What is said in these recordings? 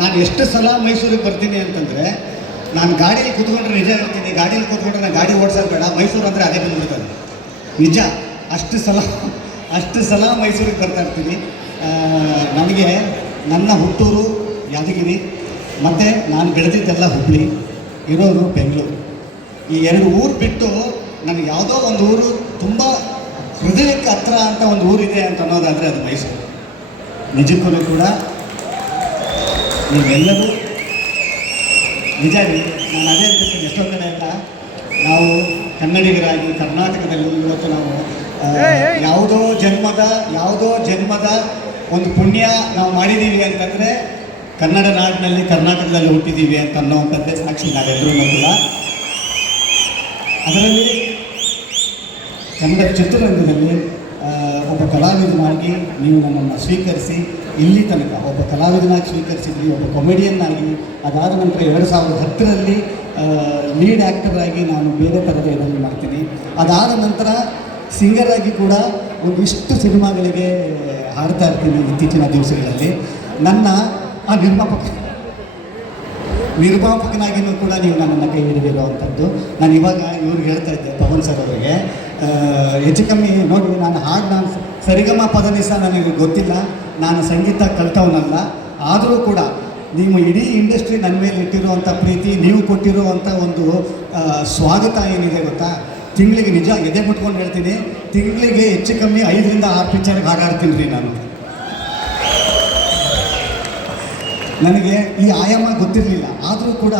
ನಾನು ಎಷ್ಟು ಸಲ ಮೈಸೂರಿಗೆ ಬರ್ತೀನಿ ಅಂತಂದರೆ, ನಾನು ಗಾಡೀಲಿ ಕೂತ್ಕೊಂಡ್ರೆ ನಿಜ ಹೇಳ್ತೀನಿ, ಗಾಡೀಲಿ ಕೂತ್ಕೊಂಡ್ರೆ ನಾನು ಗಾಡಿ ಓಡಿಸೋದು ಬೇಡ, ಮೈಸೂರು ಅಂದರೆ ಅದೇ ಬಂದ್ಬಿಡ್ತದೆ ನಿಜ. ಅಷ್ಟು ಸಲ ಮೈಸೂರಿಗೆ ಬರ್ತಾ ಇರ್ತೀನಿ. ನನಗೆ ನನ್ನ ಹುಟ್ಟೂರು ಯಾದಗಿರಿ ಮತ್ತು ನಾನು ಬೆಳೆದಿದ್ದೆಲ್ಲ ಹುಬ್ಬಳ್ಳಿ, ಇರೋರು ಬೆಂಗಳೂರು. ಈ ಎರಡು ಊರು ಬಿಟ್ಟು ನನಗೆ ಯಾವುದೋ ಒಂದು ಊರು ತುಂಬ ಹೃದಯಕ್ಕೆ ಹತ್ರ ಅಂತ ಒಂದು ಊರಿದೆ ಅಂತ ಅನ್ನೋದಾದರೆ ಅದು ಮೈಸೂರು. ನಿಜಕ್ಕೂ ಕೂಡ ನೀವೆಲ್ಲರೂ ನಿಜ ರೀ. ನಾನು ಅದೇ ಹೇಳ್ತೀನಿ, ಎಷ್ಟೋ ಕಡೆ ಎಲ್ಲ ನಾವು ಕನ್ನಡಿಗರಾಗಿ ಕರ್ನಾಟಕದಲ್ಲಿ ಇವತ್ತು ನಾವು ಯಾವುದೋ ಜನ್ಮದ ಒಂದು ಪುಣ್ಯ ನಾವು ಮಾಡಿದ್ದೀವಿ ಅಂತಂದರೆ ಕನ್ನಡ ನಾಡಿನಲ್ಲಿ ಕರ್ನಾಟಕದಲ್ಲಿ ಹುಟ್ಟಿದ್ದೀವಿ ಅಂತ ಅನ್ನೋವಂಥದ್ದೇ ಸಾಕ್ಷಿ ನಾವೆಲ್ಲರೂ ಕೂಡ. ಅದರಲ್ಲಿ ಕನ್ನಡ ಚಿತ್ರರಂಗದಲ್ಲಿ ಒಬ್ಬ ಕಲಾವಿದನಾಗಿ ನೀವು ನನ್ನನ್ನು ಸ್ವೀಕರಿಸಿ ಇಲ್ಲಿ ತನಕ ಒಬ್ಬ ಕಲಾವಿದನಾಗಿ ಸ್ವೀಕರಿಸಿದ್ರಿ, ಒಬ್ಬ ಕಾಮಿಡಿಯನ್ ಆಗಿ. ಅದಾದ ನಂತರ 2010ರಲ್ಲಿ ಲೀಡ್ ಆ್ಯಕ್ಟರ್ ಆಗಿ ನಾನು ಬೇರೆ ಥರದ ಇದನ್ನು ಮಾಡ್ತೀನಿ. ಅದಾದ ನಂತರ ಸಿಂಗರ್ ಆಗಿ ಕೂಡ ಒಂದಿಷ್ಟು ಸಿನಿಮಾಗಳಿಗೆ ಹಾಡ್ತಾ ಇರ್ತೀನಿ ಇತ್ತೀಚಿನ ದಿವಸಗಳಲ್ಲಿ. ನನ್ನ ಆ ನಿರ್ಮಾಪಕನಾಗಿಯೂ ಕೂಡ ನೀವು ನನ್ನನ್ನು ಕೈ ಹಿಡಿದಿರುವಂಥದ್ದು. ನಾನು ಇವಾಗ ಇವ್ರಿಗೆ ಹೇಳ್ತಾ ಇದ್ದೆ, ಪವನ್ ಸರ್ ಅವರಿಗೆ, ಹೆಚ್ಚು ಕಮ್ಮಿ ನೋಡಿ, ನಾನು ಸರಿಗಮ ಪದನಿಸ ನನಗೆ ಗೊತ್ತಿಲ್ಲ, ನಾನು ಸಂಗೀತ ಕಲ್ತವನಲ್ಲ. ಆದರೂ ಕೂಡ ನೀವು ಇಡೀ ಇಂಡಸ್ಟ್ರಿ ನನ್ನ ಮೇಲೆ ಇಟ್ಟಿರುವಂಥ ಪ್ರೀತಿ, ನೀವು ಕೊಟ್ಟಿರುವಂಥ ಒಂದು ಸ್ವಾಗತ ಏನಿದೆ ಗೊತ್ತಾ. ತಿಂಗಳಿಗೆ ನಿಜ ಎದೆ ಮುಟ್ಕೊಂಡು ಹೇಳ್ತೀನಿ, ತಿಂಗಳಿಗೆ ಹೆಚ್ಚು ಕಮ್ಮಿ 5ರಿಂದ 6 ಪಿಕ್ಚರ್ಗೆ ಹಾಡಾಡ್ತೀನಿ ರೀ ನಾನು. ನನಗೆ ಈ ಆಯಾಮ ಗೊತ್ತಿರಲಿಲ್ಲ. ಆದರೂ ಕೂಡ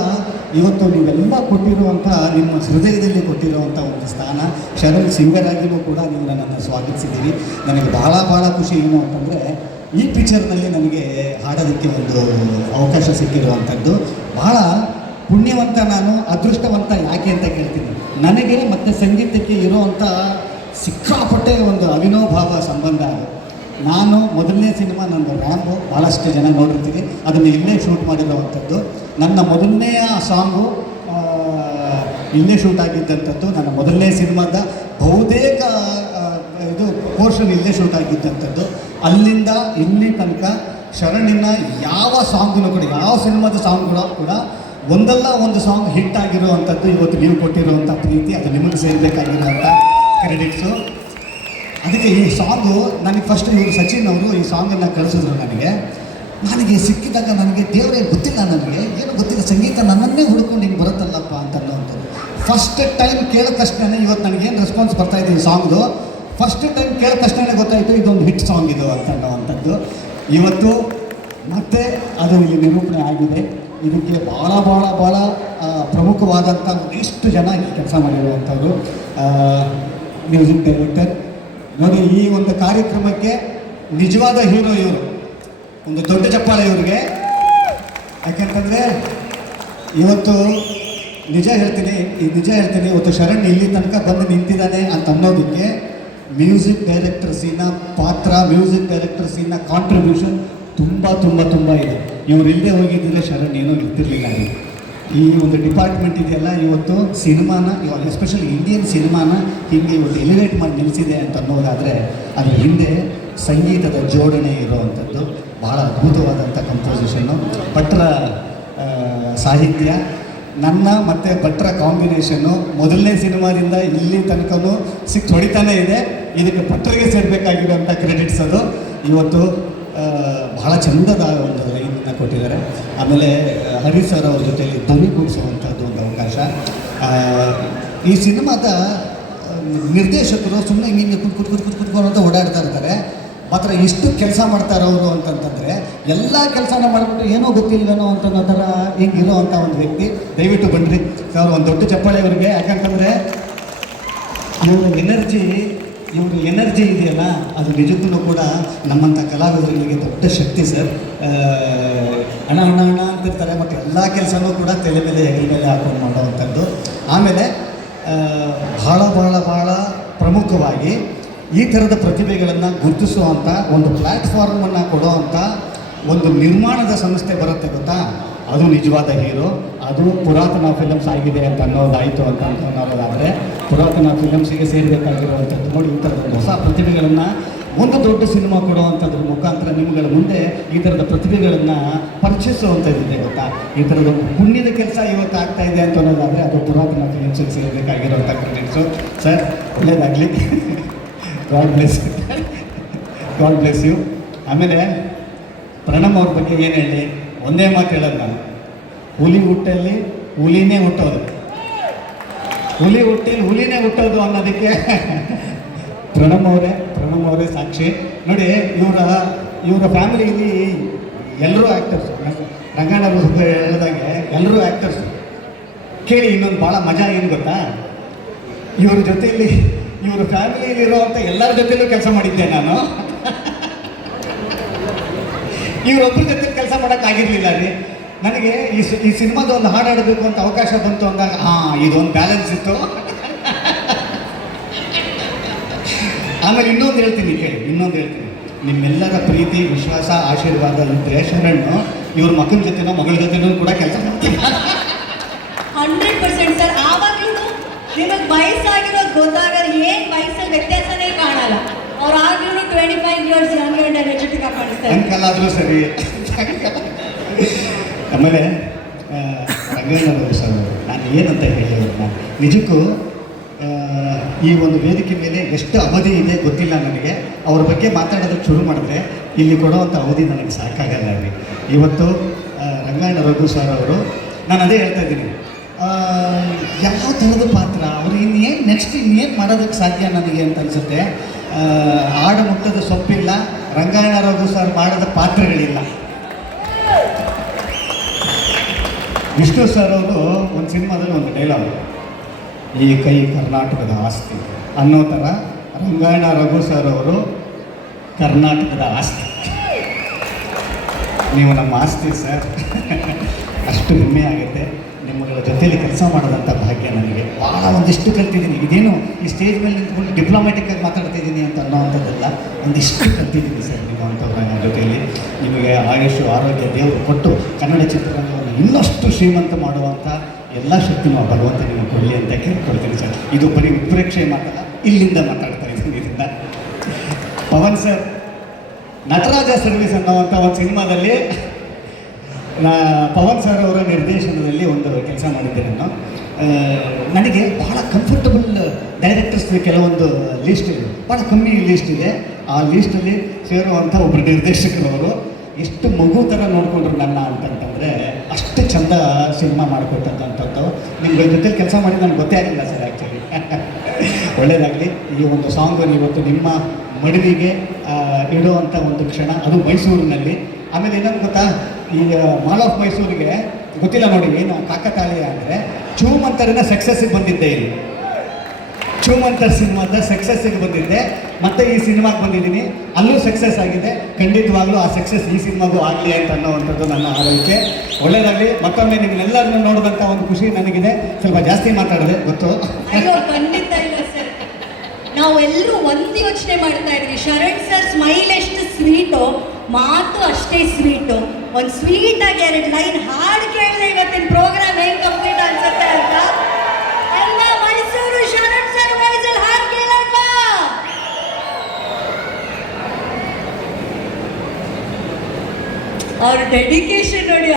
ಇವತ್ತು ನೀವೆಲ್ಲ ಕೊಟ್ಟಿರುವಂಥ ನಿಮ್ಮ ಹೃದಯದಲ್ಲಿ ಕೊಟ್ಟಿರುವಂಥ ಒಂದು ಸ್ಥಾನ, ಶರಣ್ ಸಿಂಗರ್ ಆಗಿಯೂ ಕೂಡ ನೀವು ನನ್ನನ್ನು ಸ್ವಾಗತಿಸಿದ್ದೀರಿ. ನನಗೆ ಭಾಳ ಖುಷಿ ಏನು ಅಂತಂದರೆ, ಈ ಪಿಕ್ಚರ್ನಲ್ಲಿ ನನಗೆ ಹಾಡೋದಕ್ಕೆ ಒಂದು ಅವಕಾಶ ಸಿಕ್ಕಿರುವಂಥದ್ದು. ಭಾಳ ಪುಣ್ಯವಂತ ನಾನು, ಅದೃಷ್ಟವಂತ ಯಾಕೆ ಅಂತ ಕೇಳ್ತೀನಿ. ನನಗೆ ಮತ್ತು ಸಂಗೀತಕ್ಕೆ ಇರುವಂಥ ಸಿಕ್ಕಾಪಟ್ಟೆ ಒಂದು ಅವಿನೋಭಾವ ಸಂಬಂಧ. ನಾನು ಮೊದಲನೇ ಸಿನಿಮಾ ನಂದು ರ್ಯಾಂಬೋ, ಭಾಳಷ್ಟು ಜನ ನೋಡಿರ್ತೀವಿ, ಅದನ್ನು ಇಲ್ಲೇ ಶೂಟ್ ಮಾಡಿರುವಂಥದ್ದು. ನನ್ನ ಮೊದಲನೆಯ ಸಾಂಗು ಇಲ್ಲೇ ಶೂಟ್ ಆಗಿದ್ದಂಥದ್ದು. ನನ್ನ ಮೊದಲನೇ ಸಿನಿಮಾದ ಬಹುತೇಕ ಇದು ಪೋರ್ಷನ್ ಇಲ್ಲೇ ಶೂಟ್ ಆಗಿದ್ದಂಥದ್ದು. ಅಲ್ಲಿಂದ ಇಲ್ಲಿ ತನಕ ಶರಣಿನ ಯಾವ ಸಾಂಗ್ನೂ ಕೂಡ, ಯಾವ ಸಿನಿಮಾದ ಸಾಂಗ್ಗಳು ಕೂಡ ಒಂದಲ್ಲ ಒಂದು ಸಾಂಗ್ ಹಿಟ್ ಆಗಿರುವಂಥದ್ದು. ಇವತ್ತು ನೀವು ಕೊಟ್ಟಿರುವಂಥ ಪ್ರೀತಿ, ಅದು ನಿಮಗೆ ಸೇರಬೇಕಾಗಿರುವಂಥ ಕ್ರೆಡಿಟ್ಸು. ಅದಕ್ಕೆ ಈ ಸಾಂಗು ನನಗೆ ಫಸ್ಟ್ ಇವರು ಸಚಿನ್ ಅವರು ಈ ಸಾಂಗನ್ನು ಕಳಿಸಿದ್ರು ನನಗೆ ಸಿಕ್ಕಿದಾಗ ನನಗೆ ದೇವರೇ ಗೊತ್ತಿಲ್ಲ, ನನಗೆ ಏನು ಗೊತ್ತಿಲ್ಲ, ಸಂಗೀತ ನನ್ನನ್ನೇ ಹುಡ್ಕೊಂಡು ಹಿಂಗೆ ಬರುತ್ತಲ್ಲಪ್ಪ ಅಂತ ಅನ್ನೋವಂಥದ್ದು. ಫಸ್ಟ್ ಟೈಮ್ ಕೇಳಿದ ತಕ್ಷಣ ಇವತ್ತು ನನಗೇನು ರೆಸ್ಪಾನ್ಸ್ ಬರ್ತಾಯಿದೆ ಈ ಸಾಂಗ್ದು, ಫಸ್ಟ್ ಟೈಮ್ ಕೇಳಿದ ತಕ್ಷಣ ಗೊತ್ತಾಯಿತು ಇದೊಂದು ಹಿಟ್ ಸಾಂಗ್ ಇದು ಅಂತ ಅನ್ನೋವಂಥದ್ದು. ಇವತ್ತು ಮತ್ತೆ ಅದು ಇಲ್ಲಿ ನಿರೂಪಣೆ ಆಗಿದೆ. ಇದಕ್ಕೆ ಭಾಳ ಪ್ರಮುಖವಾದಂಥ ಎಷ್ಟು ಜನ ಇಲ್ಲಿ ಕೆಲಸ ಮಾಡಿರುವಂಥವ್ರು. ಮ್ಯೂಸಿಕ್ ಡೈರೆಕ್ಟರ್ ನೋಡಿ, ಈ ಒಂದು ಕಾರ್ಯಕ್ರಮಕ್ಕೆ ನಿಜವಾದ ಹೀರೋ ಇವರು. ಒಂದು ದೊಡ್ಡ ಚಪ್ಪಾಳೆ ಇವರಿಗೆ. ಯಾಕೆಂತಂದರೆ ಇವತ್ತು ನಿಜ ಹೇಳ್ತೀನಿ, ಇವತ್ತು ಶರಣ್ ಇಲ್ಲಿ ತನಕ ಬಂದು ನಿಂತಿದ್ದಾನೆ ಅಂತ ಅನ್ನೋದಕ್ಕೆ ಮ್ಯೂಸಿಕ್ ಡೈರೆಕ್ಟರ್ಸಿನ ಪಾತ್ರ, ಮ್ಯೂಸಿಕ್ ಡೈರೆಕ್ಟರ್ಸಿನ ಕಾಂಟ್ರಿಬ್ಯೂಷನ್ ತುಂಬ ಇದೆ. ಇವ್ರು ಇಲ್ಲದೆ ಹೋಗಿದ್ದರೆ ಶರಣ್ ಏನೋ ಇರ್ತಿರ್ಲಿಲ್ಲ. ಈ ಒಂದು ಡಿಪಾರ್ಟ್ಮೆಂಟ್ ಇದೆಯಲ್ಲ, ಇವತ್ತು ಸಿನಿಮಾನ, ಇವಾಗ ಎಸ್ಪೆಷಲಿ ಇಂಡಿಯನ್ ಸಿನಿಮಾನ ಹೀಗೆ ಇವತ್ತು ಎಲಿವೇಟ್ ಮಾಡಿ ನಿಲ್ಲಿಸಿದೆ ಅಂತ ಅನ್ನೋದಾದರೆ ಅದು ಹಿಂದೆ ಸಂಗೀತದ ಜೋಡಣೆ ಇರುವಂಥದ್ದು. ಭಾಳ ಅದ್ಭುತವಾದಂಥ ಕಂಪೋಸಿಷನ್ನು, ಭಟ್ರ ಸಾಹಿತ್ಯ, ನನ್ನ ಮತ್ತು ಭಟ್ರ ಕಾಂಬಿನೇಷನ್ನು ಮೊದಲನೇ ಸಿನಿಮಾದಿಂದ ಇಲ್ಲಿ ತನಕನೂ ಹೊಡಿತಾನೇ ಇದೆ. ಇದಕ್ಕೆ ಭಟ್ರಿಗೆ ಸೇರಬೇಕಾಗಿರುವಂಥ ಕ್ರೆಡಿಟ್ಸ್ ಅದು. ಇವತ್ತು ಬಹಳ ಚಂದದ ಒಂದು ಲೈನನ್ನು ಕೊಟ್ಟಿದ್ದಾರೆ. ಆಮೇಲೆ ಹರಿ ಸರ್ ಅವ್ರ ಜೊತೆಯಲ್ಲಿ ಧ್ವನಿ ಕೂಡಿಸುವಂಥದ್ದು ಒಂದು ಅವಕಾಶ. ಈ ಸಿನಿಮಾದ ನಿರ್ದೇಶಕರು ಸುಮ್ಮನೆ ಹಿಂಗೆ ಕುತ್ಕೊಂಡು ಅಂತ ಓಡಾಡ್ತಾ ಇರ್ತಾರೆ, ಮಾತ್ರ ಎಷ್ಟು ಕೆಲಸ ಮಾಡ್ತಾರೆ ಅವರು ಅಂತಂತಂದರೆ ಎಲ್ಲ ಕೆಲಸನ ಮಾಡಿಬಿಟ್ಟು ಏನೋ ಗೊತ್ತಿಲ್ವೇನೋ ಅಂತನ್ನೋ ಥರ ಹಿಂಗಿರೋ ಅಂಥ ಒಂದು ವ್ಯಕ್ತಿ. ದಯವಿಟ್ಟು ಬನ್ನಿರಿ ಸರ್, ಒಂದು ದೊಡ್ಡ ಚಪ್ಪಾಳೆ ಅವರಿಗೆ. ಯಾಕಂತಂದರೆ ಇವ್ರ ಎನರ್ಜಿ ಇದೆಯಲ್ಲ, ಅದು ನಿಜಕ್ಕೂ ಕೂಡ ನಮ್ಮಂಥ ಕಲಾವಿದರಿಗೆ ದೊಡ್ಡ ಶಕ್ತಿ ಸರ್. ಹಣ ಅಂತಿರ್ತಾರೆ, ಮತ್ತು ಎಲ್ಲ ಕೆಲಸನೂ ಕೂಡ ತಲೆ ಮೇಲೆ ಹೆಗಲ ಮೇಲೆ ಹಾಕೊಂಡು ಮಾಡುವಂಥದ್ದು. ಆಮೇಲೆ ಭಾಳ ಪ್ರಮುಖವಾಗಿ ಈ ಥರದ ಪ್ರತಿಭೆಗಳನ್ನು ಗುರುತಿಸುವಂಥ ಒಂದು ಪ್ಲ್ಯಾಟ್ಫಾರ್ಮನ್ನು ಕೊಡುವಂಥ ಒಂದು ನಿರ್ಮಾಣದ ಸಂಸ್ಥೆ ಬರುತ್ತೆ ಗೊತ್ತಾ, ಅದು ನಿಜವಾದ ಹೀರೋ. ಅದು ಪುರಾತನ ಫಿಲಮ್ಸ್ ಆಗಿದೆ ಅಂತ ಅನ್ನೋದಾಯಿತು ಅಂತ ಅನ್ನೋದಾದರೆ, ಪುರಾತನ ಫಿಲಮ್ಸಿಗೆ ಸೇರಬೇಕಾಗಿರುವಂಥದ್ದು ನೋಡಿ. ಈ ಥರದ ಹೊಸ ಪ್ರತಿಭೆಗಳನ್ನು ಒಂದು ದೊಡ್ಡ ಸಿನಿಮಾ ಕೊಡುವಂಥದ್ರ ಮುಖಾಂತರ ನಿಮ್ಗಳ ಮುಂದೆ ಈ ಥರದ ಪ್ರತಿಭೆಗಳನ್ನು ಪರಿಚಯಿಸುವಂಥದ್ದಿದೆ ಗೊತ್ತಾ. ಈ ಥರದ ಒಂದು ಪುಣ್ಯದ ಕೆಲಸ ಇವತ್ತು ಆಗ್ತಾ ಇದೆ ಅಂತ ಅನ್ನೋದಾದರೆ ಅದು ಪುರಾತನ ಫಿಲಿಮ್ಸಿಗೆ ಸೇರಬೇಕಾಗಿರೋಂಥ ಕ್ರೆಡಿಟ್ಸು. ಸರ್ ಒಳ್ಳೆಯದಾಗಲಿ. God bless, God bless you. ಆಮೇಲೆ ಪ್ರಣಮ್ ಅವ್ರ ಬಗ್ಗೆ ಏನು ಹೇಳಿ, ಒಂದೇ ಮಾತು ಹೇಳೋದು ನಾನು, ಹುಲಿ ಹುಟ್ಟಲ್ಲಿ ಹುಲಿನೇ ಹುಟ್ಟೋದು, ಹುಲಿ ಹುಟ್ಟಿಲ್ಲಿ ಹುಲಿನೇ ಹುಟ್ಟೋದು ಅನ್ನೋದಕ್ಕೆ ಪ್ರಣಮ್ ಅವರೇ ಸಾಕ್ಷಿ. ನೋಡಿ, ಇವರ ಫ್ಯಾಮಿಲಿಯಲ್ಲಿ ಎಲ್ಲರೂ ಆ್ಯಕ್ಟರ್ಸು. ರಂಗಣ್ಣ ಹೇಳಿದಾಗೆ ಎಲ್ಲರೂ ಆ್ಯಕ್ಟರ್ಸು. ಕೇಳಿ ಇನ್ನೊಂದು ಭಾಳ ಮಜಾ ಏನು ಗೊತ್ತಾ, ಇವ್ರ ಜೊತೆಯಲ್ಲಿ ಇವ್ರ ಫ್ಯಾಮಿಲಿಯಲ್ಲಿರುವಂಥ ಎಲ್ಲರ ಜೊತೆಲೂ ಕೆಲಸ ಮಾಡಿದ್ದೆ ನಾನು. ಇವರೊಬ್ಬರ ಜೊತೆ ಕೆಲಸ ಮಾಡೋಕ್ಕಾಗಿರಲಿಲ್ಲ ರೀ. ನನಗೆ ಈ ಸಿನಿಮಾದ ಒಂದು ಹಾಡು ಹಾಡಬೇಕು ಅಂತ ಅವಕಾಶ ಬಂತು ಅಂದಾಗ ಇದೊಂದು ಬ್ಯಾಲೆನ್ಸ್ ಇತ್ತು. ಆಮೇಲೆ ಇನ್ನೊಂದು ಹೇಳ್ತೀನಿ ಕೇಳಿ, ನಿಮ್ಮೆಲ್ಲರ ಪ್ರೀತಿ, ವಿಶ್ವಾಸ, ಆಶೀರ್ವಾದ ಇದ್ದರೆ ಶರಣು ಇವ್ರ ಮಕ್ಕಳ ಜೊತೆನೋ ಮಗಳ ಜೊತೆನೂ ಕೂಡ ಕೆಲಸ ಮಾಡ್ತೀನಿ. 100% ಸರ್. ಆವಾಗ್ಲೂ ನಿಮಗೆ ವಯಸ್ಸಾಗಿರೋದು ಗೊತ್ತಾಗಲ್ಲ, ಏನು ವಯಸ್ಸಲ್ಲಿ ವ್ಯತ್ಯಾಸನೇ ಕಾಣಲ್ಲ. ಅವ್ರು ಆಗ್ಲೂ 25 years ಯಂಗ್ ಆ್ಯಂಡ್ ಎನರ್ಜೆಟಿಕ್ ಆಗಿ ಕಾಣಿಸ್ತಾರೆ. ಅಂಕಲಾದರೂ ಸರಿ. ಆಮೇಲೆ ರಂಗಣ್ಣ ಸರ್, ನಾನು ಏನಂತ ಹೇಳಿ, ನಿಜಕ್ಕೂ ಈ ಒಂದು ವೇದಿಕೆ ಮೇಲೆ ಎಷ್ಟು ಅವಧಿ ಇದೆ ಗೊತ್ತಿಲ್ಲ ನನಗೆ. ಅವ್ರ ಬಗ್ಗೆ ಮಾತಾಡೋದಕ್ಕೆ ಶುರು ಮಾಡಿದ್ರೆ ಇಲ್ಲಿ ಕೊಡುವಂಥ ಅವಧಿ ನನಗೆ ಸಾಕಾಗಲ್ಲ ರೀ. ಇವತ್ತು ರಂಗಣ್ಣ ರಘು ಸರ್ ಅವರು, ನಾನು ಅದೇ ಹೇಳ್ತಾ ಇದ್ದೀನಿ, ಯಾವ ಥರದ ಪಾತ್ರ ಅವರು ನೆಕ್ಸ್ಟ್ ಇನ್ನೇನು ಮಾಡೋದಕ್ಕೆ ಸಾಧ್ಯ ನನಗೆ ಅಂತ ಅನಿಸುತ್ತೆ. ಆಡು ಮುಟ್ಟದ ಸೊಪ್ಪಿಲ್ಲ, ರಂಗಣ್ಣ ರಘು ಸರ್ ಮಾಡಿದ ಪಾತ್ರಗಳಿಲ್ಲ. ವಿಷ್ಣು ಸರ್ ಅವರು ಒಂದು ಸಿನಿಮಾದಲ್ಲಿ ಒಂದು ಡೈಲಾಗ್, ಈ ಕೈ ಕರ್ನಾಟಕದ ಆಸ್ತಿ ಅನ್ನೋ ಥರ ರಂಗಣ್ಣ ರಘು ಸರ್ ಅವರು ಕರ್ನಾಟಕದ ಆಸ್ತಿ. ನೀವು ನಮ್ಮ ಆಸ್ತಿ ಸರ್. ಅಷ್ಟು ಹೆಮ್ಮೆ ಆಗುತ್ತೆ ನಿಮ್ಮಗಳ ಜೊತೆಯಲ್ಲಿ ಕೆಲಸ ಮಾಡೋದಂಥ ಭಾಗ್ಯ ನನಗೆ. ಭಾಳ ಒಂದಿಷ್ಟು ಕಲ್ತಿದ್ದೀನಿ. ಇದೇನು ಈ ಸ್ಟೇಜ್ ಮೇಲೆ ನಿಂತ್ಕೊಂಡು ಡಿಪ್ಲೊಮ್ಯಾಟಿಕ್ಕಾಗಿ ಮಾತಾಡ್ತಾ ಇದ್ದೀನಿ ಅಂತ ಅನ್ನೋವಂಥದ್ದೆಲ್ಲ, ಒಂದಿಷ್ಟು ಕಲ್ತಿದ್ದೀನಿ ಸರ್ ನಿಮ್ಮಂಥವ್ರ ಜೊತೆಯಲ್ಲಿ. ನಿಮಗೆ ಆಯುಷು ಆರೋಗ್ಯ ದೇವರು ಕೊಟ್ಟು ಕನ್ನಡ ಚಿತ್ರರಂಗವನ್ನು ಇನ್ನಷ್ಟು ಶ್ರೀಮಂತ ಮಾಡುವಂಥ ಎಲ್ಲ ಶಕ್ತಿನೂ ಭಗವಂತ ನೀವು ಕೊಡಲಿ ಅಂತ ಕೇಳ್ಕೊಳ್ತೀನಿ ಸರ್. ಇದು ಬರೀ ಉತ್ಪ್ರೇಕ್ಷೆ ಮಾತಲ್ಲ, ಇಲ್ಲಿಂದ ಮಾತಾಡ್ತಾ ಇದ್ದೀನಿ ಇದರಿಂದ. ಪವನ್ ಸರ್, ನಟರಾಜ ಸರ್ವಿಸ್ ಅನ್ನೋವಂಥ ಒಂದು ಸಿನಿಮಾದಲ್ಲಿ ಪವನ್ ಸರ್ ಅವರ ನಿರ್ದೇಶನದಲ್ಲಿ ಒಂದು ಕೆಲಸ ಮಾಡಿದ್ದೆ ನಾನು. ನನಗೆ ಭಾಳ ಕಂಫರ್ಟಬಲ್ ಡೈರೆಕ್ಟರ್ಸ್ ಕೆಲವೊಂದು ಲೀಸ್ಟ್ ಇದೆ, ಭಾಳ ಕಮ್ಮಿ ಲೀಸ್ಟ್ ಇದೆ. ಆ ಲೀಸ್ಟಲ್ಲಿ ಸೇರುವಂಥ ಒಬ್ಬರು ನಿರ್ದೇಶಕರವರು ಎಷ್ಟು ಮಗು ಥರ ನೋಡಿಕೊಂಡ್ರು ನನ್ನ ಅಂತಂತಂದರೆ, ಅಷ್ಟು ಚೆಂದ ಸಿನಿಮಾ ಮಾಡಿಕೊಟ್ಟಂಥದ್ದು. ನಿಮ್ಗಳ ಜೊತೆ ಕೆಲಸ ಮಾಡಿ ನನಗೆ ಗೊತ್ತೇ ಆಗಿಲ್ಲ ಸರ್ ಆ್ಯಕ್ಚುಲಿ. ಒಳ್ಳೆಯದಾಗಲಿ. ಈ ಒಂದು ಸಾಂಗು ಇವತ್ತು ನಿಮ್ಮ ಮಡುವಿಗೆ ಇಡುವಂಥ ಒಂದು ಕ್ಷಣ, ಅದು ಮೈಸೂರಿನಲ್ಲಿ. ಆಮೇಲೆ ಏನಂತ ಗೊತ್ತಾ, ಈಗ ಮಾಲ್ ಆಫ್ ಮೈಸೂರಿಗೆ ಗೊತ್ತಿಲ್ಲ ನೋಡಿ ಏನು ಕಾಕತಾಳೀಯ ಅಂದರೆ, ಚೂಮಂತರನ ಸಕ್ಸಸ್ಸಿಗೆ ಬಂದಿದ್ದೆ ಇಲ್ಲಿ. ಚೂಮಂತರ್ ಸಿನಿಮಾದ ಸಕ್ಸಸ್ಸಿಗೆ ಬಂದಿದ್ದೆ, ಮತ್ತು ಈ ಸಿನಿಮಾಗೆ ಬಂದಿದ್ದೀನಿ, ಅಲ್ಲೂ ಸಕ್ಸಸ್ ಆಗಿದೆ. ಖಂಡಿತವಾಗ್ಲೂ ಆ ಸಕ್ಸಸ್ ಈ ಸಿನಿಮಾಗೂ ಆಗಲಿ ಅಂತ ಅನ್ನೋವಂಥದ್ದು ನನ್ನ ಆರೈಕೆ. ಒಳ್ಳೆಯದಾಗಲಿ. ಮತ್ತೊಮ್ಮೆ ನಿಮ್ಮನ್ನೆಲ್ಲರನ್ನೂ ನೋಡಿದಂಥ ಒಂದು ಖುಷಿ ನನಗಿದೆ. ಸ್ವಲ್ಪ ಜಾಸ್ತಿ ಮಾತಾಡಿದೆ ಗೊತ್ತು. ಅಯ್ಯೋ ಖಂಡಿತ ಇಲ್ಲ ಸರ್. ನಾವು ಎಲ್ಲರೂ ಒಂದು ಯೋಚನೆ ಮಾಡ್ತಾ ಇದ್ವಿ, ಶರಣ್ ಸರ್ ಸ್ಮೈಲ್ ಎಷ್ಟು ಸ್ವೀಟು, ಮಾತು ಅಷ್ಟೇ ಸ್ವೀಟು. ಒಂದು ಸ್ವೀಟಾಗಿ 2 ಲೈನ್ ಹಾಡು ಕೇಳಿದ್ರೆ ಇವತ್ತಿನ ಪ್ರೋಗ್ರಾಮ್ ಹೇಗೆ ಕಂಪ್ಲೀಟ್ ಅನ್ಸುತ್ತೆ ಅಂತ. ಎಲ್ಲ ಮೈಸೂರು ಶರಣ್ ಸರ್ ವಾಯ್ಸಲ್ಲಿ ಹಾಡು ಕೇಳೋಣ. ಅವ್ರ ಡೆಡಿಕೇಶನ್ ನೋಡಿ.